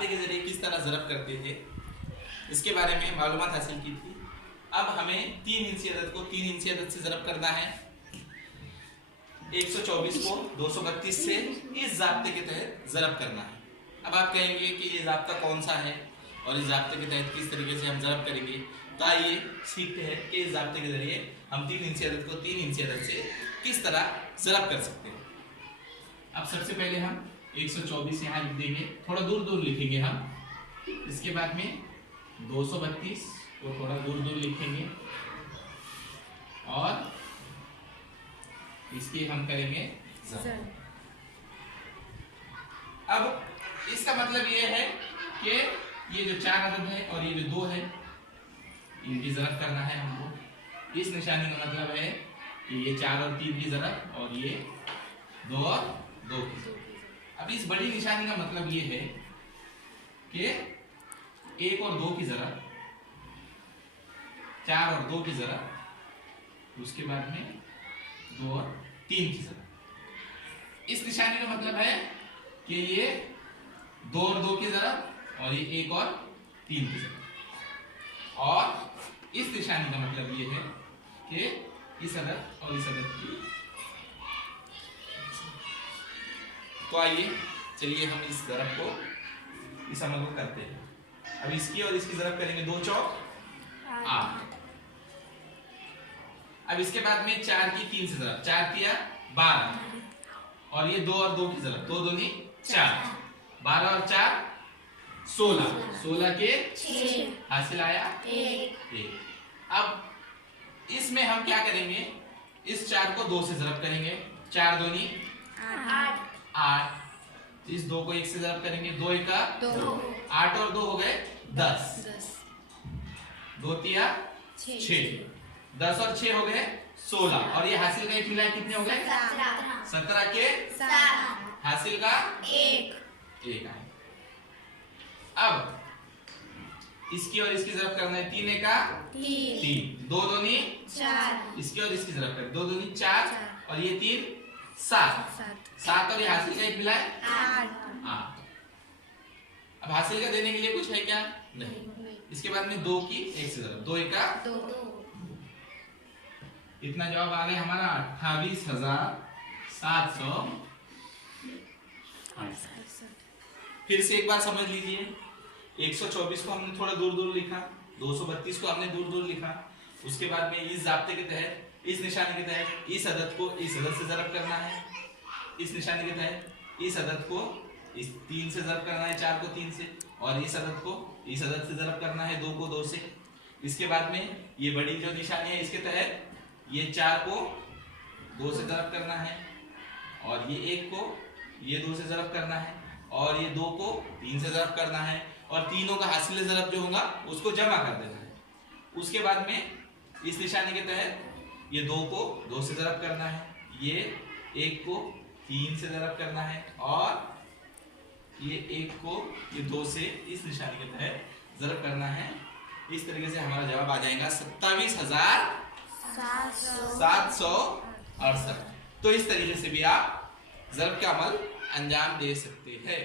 जाब्ते के जरिए किस तरह ज़रब करते थे इसके बारे में मालूमात हासिल की थी। अब हमें 3 इंची अदद को 3 इंची अदद से ज़रब करना है, 124 को 232 से इस जाब्ते के तहत ज़रब करना है। अब आप कहेंगे कि ये जाब्ता कौन सा है और इस जाब्ते के तहत किस तरीके से हम ज़रब करेंगे। तो आइए सीखते हैं कि इस जाब्ते के जरिए हम 3 इंची अदद को 3 इंची अदद से किस तरह ज़रब कर सकते हैं। अब सबसे पहले हम 124 यहाँ लिख देंगे, थोड़ा दूर दूर लिखेंगे हम। इसके बाद में 232 को थोड़ा दूर दूर लिखेंगे और इसकी हम करेंगे ज़रब। अब इसका मतलब ये है कि ये जो 4 अदद है और ये जो 2 है इनकी ज़रब करना है हमको। इस निशानी का मतलब है कि ये 4 और 3 की ज़रब और ये 2 और 2 की। अब इस बड़ी निशानी का मतलब ये है कि 1 और 2 की ज़रब, 4 और 2 की ज़रब, उसके बाद में 2 और 3 की ज़रब। इस निशानी का मतलब है कि ये 2 और 2 की ज़रब और ये 1 और 3 की ज़रब। और इस निशानी का मतलब ये है कि इस अदद और इस अदद की। तो आइए चलिए हम इस ज़रब को, इस अमल को करते हैं। अब इसकी और इसकी ज़रब करेंगे, 2 चौक 8। अब इसके बाद में 4 की 3 से ज़रब, 4 किया 12 और ये 2 और 2 की ज़रब, 2 दूनी 4, 12 और 4 16, 16 के 6 हासिल आया 1। अब इसमें हम क्या करेंगे, इस 4 को 2 से ज़रब करेंगे, 4 दूनी 8, इस 2 को 1 से ज़रब करेंगे, 2 एका 2, 8 और 2 हो गए 10, 2 तिया 6, 10 और 6 हो गए 16 और ये हासिल का 1 मिलाए कितने हो गए 17 के 7 हासिल का 1 आए। अब इसकी और इसकी ज़रब करना है, 3 एका 3, 2 दूनी 4, इसकी और इसकी ज़रब कर 2 दूनी 4 और ये 3 7 और ये हासिल का 1 मिलाए 8। अब हासिल का देने के लिए कुछ है क्या, नहीं। इसके बाद में 2 की 1 से ज़रब, 2 एका 2, इतना जवाब आ गया हमारा 28,700। फिर से एक बार समझ लीजिए, 124 को हमने थोड़ा दूर दूर लिखा, 232 को हमने दूर दूर लिखा। उसके बाद में इस जाब्ते के तहत, इस निशानी के तहत इस अदद को इस अदद से ज़रब करना है, इस निशानी के तहत इस अदद को इस 3 से ज़रब करना है, 4 को 3 से, और इस अदद को इस अदद से ज़रब करना है, 2 को 2 से। इसके बाद में ये बड़ी जो निशानी है इसके तहत ये 4 को 2 से ज़रब करना है और ये 1 को ये 2 से ज़रब करना है और ये 2 को 3 से ज़रब करना है और तीनों का हासिल ज़रब जो होगा उसको जमा कर देना है। उसके बाद में इस निशानी के तहत ये 2 को 2 से ज़रब करना है, ये 1 को 3 से ज़रब करना है और ये 1 को ये 2 से इस निशानी के तहत ज़रब करना है। इस तरीके से हमारा जवाब आ जाएगा 27,768। तो इस तरीके से भी आप ज़रब का अमल अंजाम दे सकते हैं।